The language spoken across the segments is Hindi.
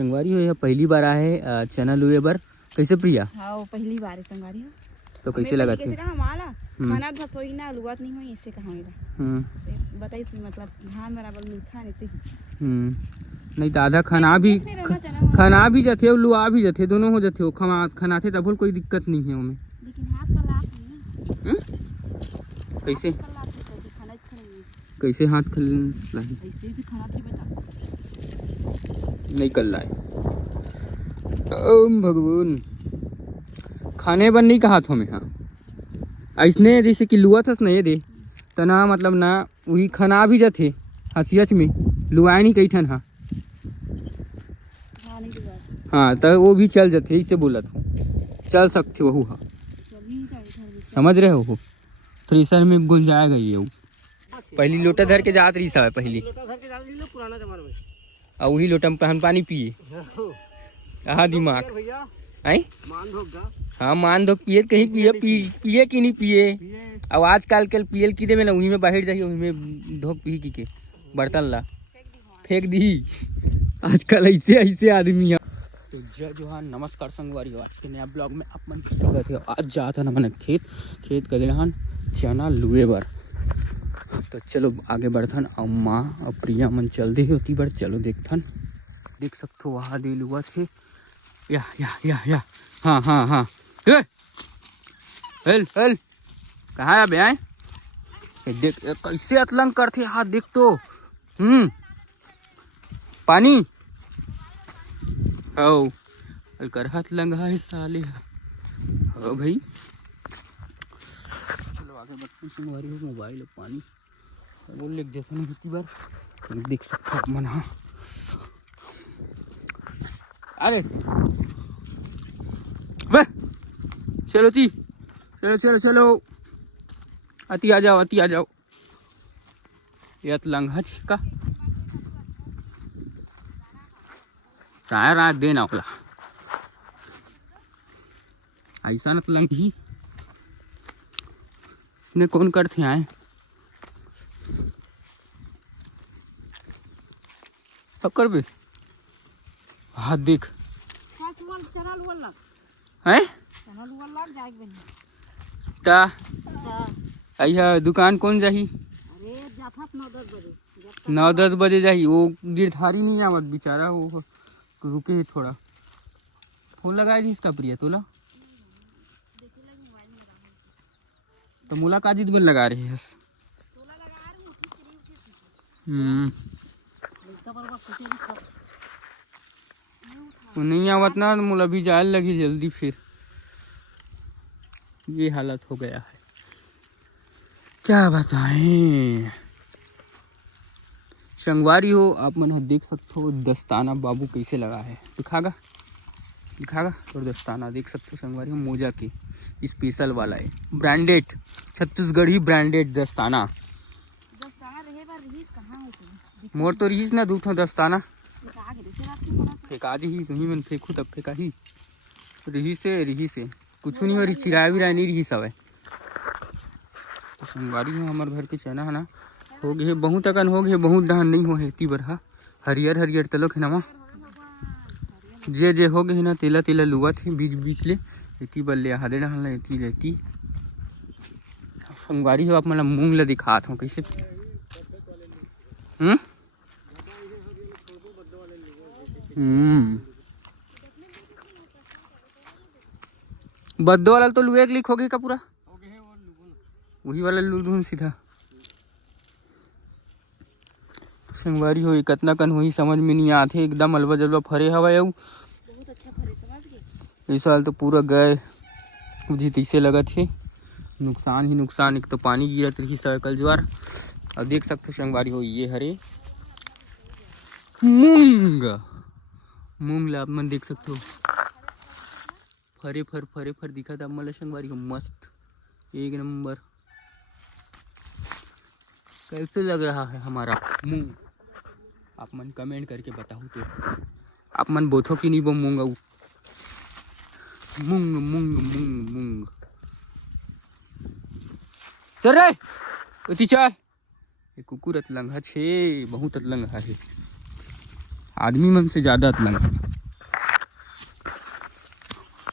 संगवारी हो यह पहली बार आए चना लुए बर कैसे प्रिया? हाँ पहली बार है संगवारी हो। तो कैसे लगा कैसे कहा माला खाना धसोई ना लुआत नहीं हुई इससे कहा मेरा बताइए मतलब धान बराबर मीठा नहीं से नहीं तो आधा खाना भी जाते लुआ भी जाते दोनों हो जाते हो खानाते तब कोई दिक्कत नहीं है उनमें। लेकिन हाथ का लाभ नहीं ना कैसे खाना कैसे हाथ खल ऐसे भी खाना थे बेटा नहीं कर रहा है। ओम भगवान खाने बन नहीं कहा था हमें। हाँ ऐसने जैसे कि लुआ था नहीं दे तना मतलब ना वही खाना भी जाते हसियच में लुआए नहीं कही ठन। हाँ हाँ तो वो भी चल जाते इससे बोला था चल सकते वह। हाँ समझ रहे हो थ्रेसर में घुल जाएगा ये वो। पहली लोटा धर के जात रही सब पहली और वही लोटा में पहन पानी पिए कहा दिमाग आई। हाँ मान दो पिए कहीं पिए कि नहीं पिए। अब आजकल कल पियल की दे में ना वही में बाहर जाइए वही में धोक पी की के बर्तन ला फेंक दी। आजकल ऐसे ऐसे आदमी है। तो जय जोहार नमस्कार संगवारी आज के नया ब्लॉग में आप मन स्वागत है। आज जाता ना मैंने खेत कर दिलान चना लुए बर। तो चलो आगे बढ़थन और माँ और प्रिया मन चल दे होती बार चलो देखथन। देख सकते हो वहाँ दे लुआ थे या हाँ हाँ हाँ हेल कहाँ है बे देख कैसे अतलंग करते हाथ देख तो पानी हो कर हाथ लंगा है साले हो भाई। चलो आगे बढ़ते संगवारी हो मोबाइल पानी बोल ले जैसे नहीं होती बार देख सकते हो मन। हाँ अरे बे चलो ती चलो अति आ जाओ ये लंघा का चाय रात देना वाला ऐसा न लंघ ही इसने कौन करते आए पकड़ बे हाथ देख है दुकान कौन जाही 9-10 बजे जाही वो गिरधारी नहीं आवत बेचारा वो रुके ही थोड़ा फोन लगाए थी इसका प्रिया तोला तो मुलाकात में लगा रहे हैं। वो नहीं आवत ना मुला भी जाए लगी जल्दी फिर ये हालत हो गया है क्या बताएं। संगवारी हो आप मन देख सकते हो दस्ताना बाबू कैसे लगा है दिखागा और दस्ताना देख सकते हो संगवारी हो मोजा के स्पेशल वाला है ब्रांडेड छत्तीसगढ़ी ब्रांडेड दस्ताना मोर तो रहीस ना दूठो दस्ताना फेंका दी ही तुही मन फेंकू तब फेंका ही रही से कुछ नहीं हो रही चिराया विराया नहीं रही सब है। तो संगवारी हो हमारे घर के चना है ना हो गए बहुत अकन हो गए बहुत धान नहीं हो है बर। हा हरियर तलक है ना जे हो गए ना तेला लुआ थे बीच ले इतनी बल ले हादे डाल इतनी रहती। संगवारी हो आप मतलब मूंग ला दिखात हूँ कैसे बद्दो वाला तो लुए क्लिक हो गई का पूरा वही वाला लूँ सीधा। संगवारी हो कितना कन हुई समझ में नहीं आते एकदम अलवा जलवा फरे हवा इस साल तो पूरा गए मुझे तीसे लगा थे नुकसान ही नुकसान। एक तो पानी गिरत रही कल ज्वार और देख सकते संगवारी हो ये हरे मूंग ला मन देख सकते हो फरे दिखा था मला संगवारी हो मस्त एक नंबर। कैसे लग रहा है हमारा मूंग आप मन कमेंट करके बताओ तो आप मन बोथो कि नहीं वो मूंग चल रे उती चल ये कुकुर अतलंगा छे बहुत अतलंगा है आदमी मन से ज्यादा अतलंगा।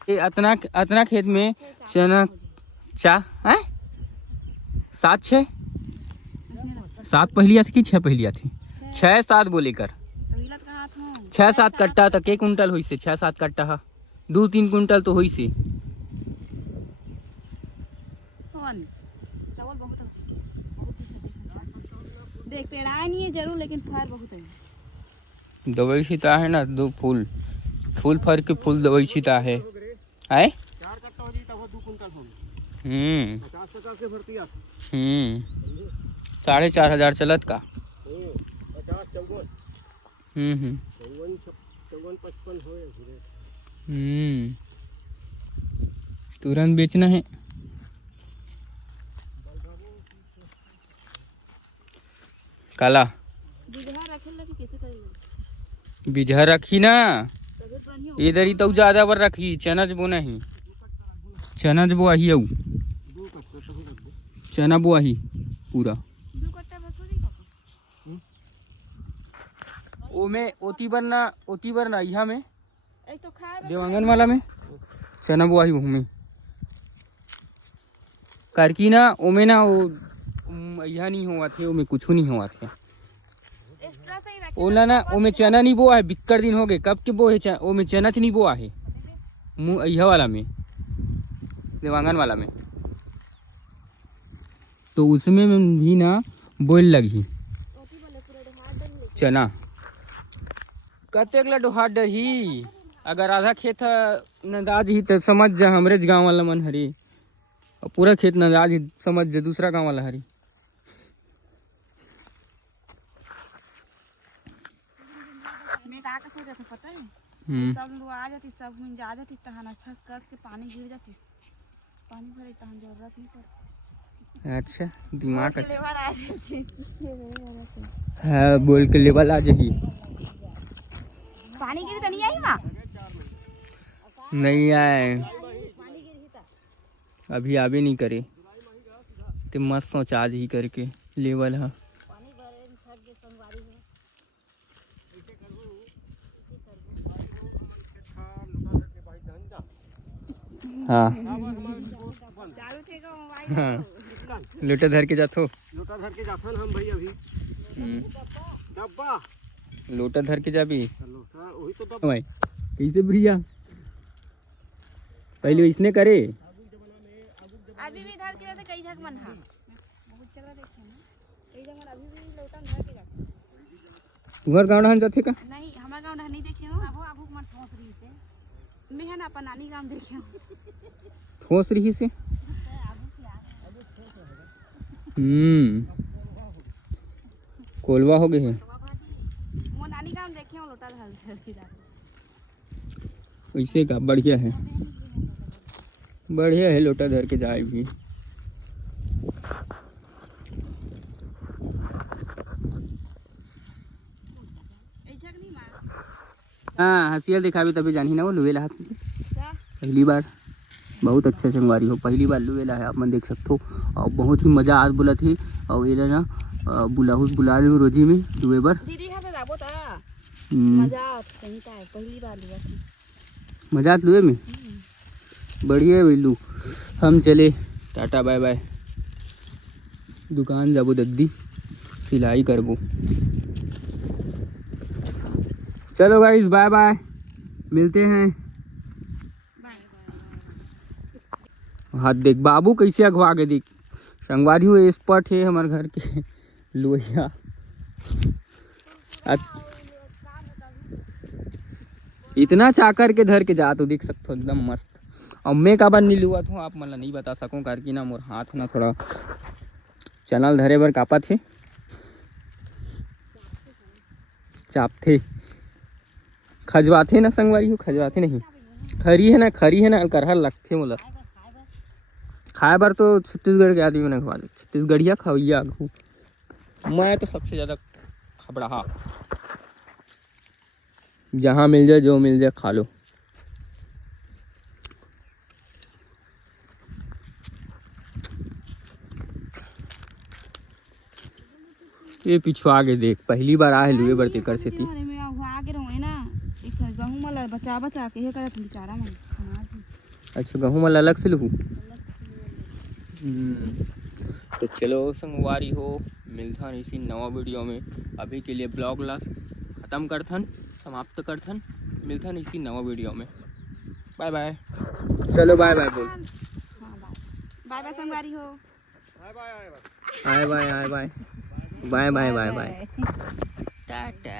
ये अतना खेत में चना चा है 7-6 7 पहलिया थी कि 6 पहलिया थी 6-7 बोले कर 6-7 कट्टा तक 1 कुंटल हुई से 6-7 कट्टा 2-3 कुंटल तो हुई से देख पेड़ा नहीं है जरूर लेकिन फल बहुत है। दवाई सीता है ना दो फूल फर के फूल दवाई सीता है आए 4 कट्टा हो जी तब 2 कुंटल हो 50 से भरती आती 4,500 चलत का 50 54 54 55 हो तुरंत बेचना है। काला बीजहा रखी ना इधर ही तो ज्यादा बर रखी चना जबो नहीं चना जबो आही आऊ चना बो आही पूरा ओमे ओती बर ना यहाँ में देवांगन वाला में चना बो आही में करकी ना ओमे ना वो यहाँ नहीं हुआ थे ओमे कुछ नहीं हुआ थे ओला ना ओमे चना नहीं बोआ है बिक्कर दिन हो गए कब के बो है ओमे चना नहीं बोआ है यह वाला में देवांगन वाला में तो उसमें भी ना बोल लगी चना कतेक ला डोहार डरही अगर आधा खेत नदाज ही तो समझ जा हमरे गाँव वाला मन हरी और पूरा खेत नदाज ही समझ जा दूसरा गाँव वाला हरी पता है सब लोग आ जाती सब मिल आ जाती तहन अच्छा कस के पानी गिर जाती पानी भरे तहन जरूरत नहीं पड़ती। अच्छा दिमाग अच्छा हाँ बोल के लेवल आ जाही पानी गिरी तो नहीं आई माँ नहीं आए अभी आवे नहीं करे तो मस्त सोच आज ही करके लेवल है हाँ हाँ लोटा धर के जाथो लोटा धर के जाथन हम भाई अभी डब्बा लोटा धर के जाबी लोटा वही तो डब्बा भाई कैसे भैया पहले इसने करे अभी भी धर के रहते कई झक मन हां बहुत जगह देखे ना कई जगह अभी भी लोटा धर के जाते तुम्हार गांव ढान जाथे का नहीं हमार गांव ढान नहीं देखे हो अब मन ठोस रही से मैं है ना अपन नानी गांव देखे हो ठोस रही से कोलवा हो गए हैं वो नानी गांव देखे हो लोटा धर के जाते वैसे का बढ़िया है लोटा धर के जाए भी हाँ हंसियल दिखावी तभी जानी ना वो लुएला हाथ में पहली बार बहुत अच्छा संगवारी हो पहली बार लुएला है आप मन देख सकते हो और बहुत ही मजा आज बोला थी और ये ना बुला रहे रोजी में लुए बार दीदी हां जाबो ता मजा सही का है पहली बार लुआ थी मजा लुए में बढ़िया बिल्लू हम चले टाटा बाय बाय दुकान जाबो दद्दी सिलाई करबो चलो गाइस बाय बाय मिलते हैं हाथ देख बाबू कैसे अगवा के देख संगवारी हुए स्पॉट है हमारे घर के लोहिया इतना चाकर के धर के जा तो देख सकते हो एकदम मस्त और मैं का बार नहीं लुआ था आप मतलब नहीं बता सकूँ कार की ना मोर हाथ ना थोड़ा चनल धरे बर कापा थे चाप थे खजवाते ना संगवारी हो खजवाते नहीं खरी है ना करहर लगते मोला खाए बार तो छत्तीसगढ़ के आदमी ने खवा दे छत्तीसगढ़िया खवैया मैं तो सबसे ज़्यादा खबड़ा जहाँ मिल जाए जो मिल जाए खा लो ये पीछे आगे देख पहली बार आए लुए बर तेकर से थी आगे रहो है ना एक गहूं वाला बचा के हे करत बेचारा मन अच्छा गहूँ वाला अलग से लहू। तो चलो संगवारी हो, मिलथन इसी नवा वीडियो में। अभी के लिए ब्लॉग ला ख़त्म करथन, समाप्त करथन। मिलथन इसी नवा वीडियो में। Bye bye. चलो बाय बाय बोल। बाय बाय संगवारी हो। Bye bye bye bye bye bye bye bye bye bye Tata.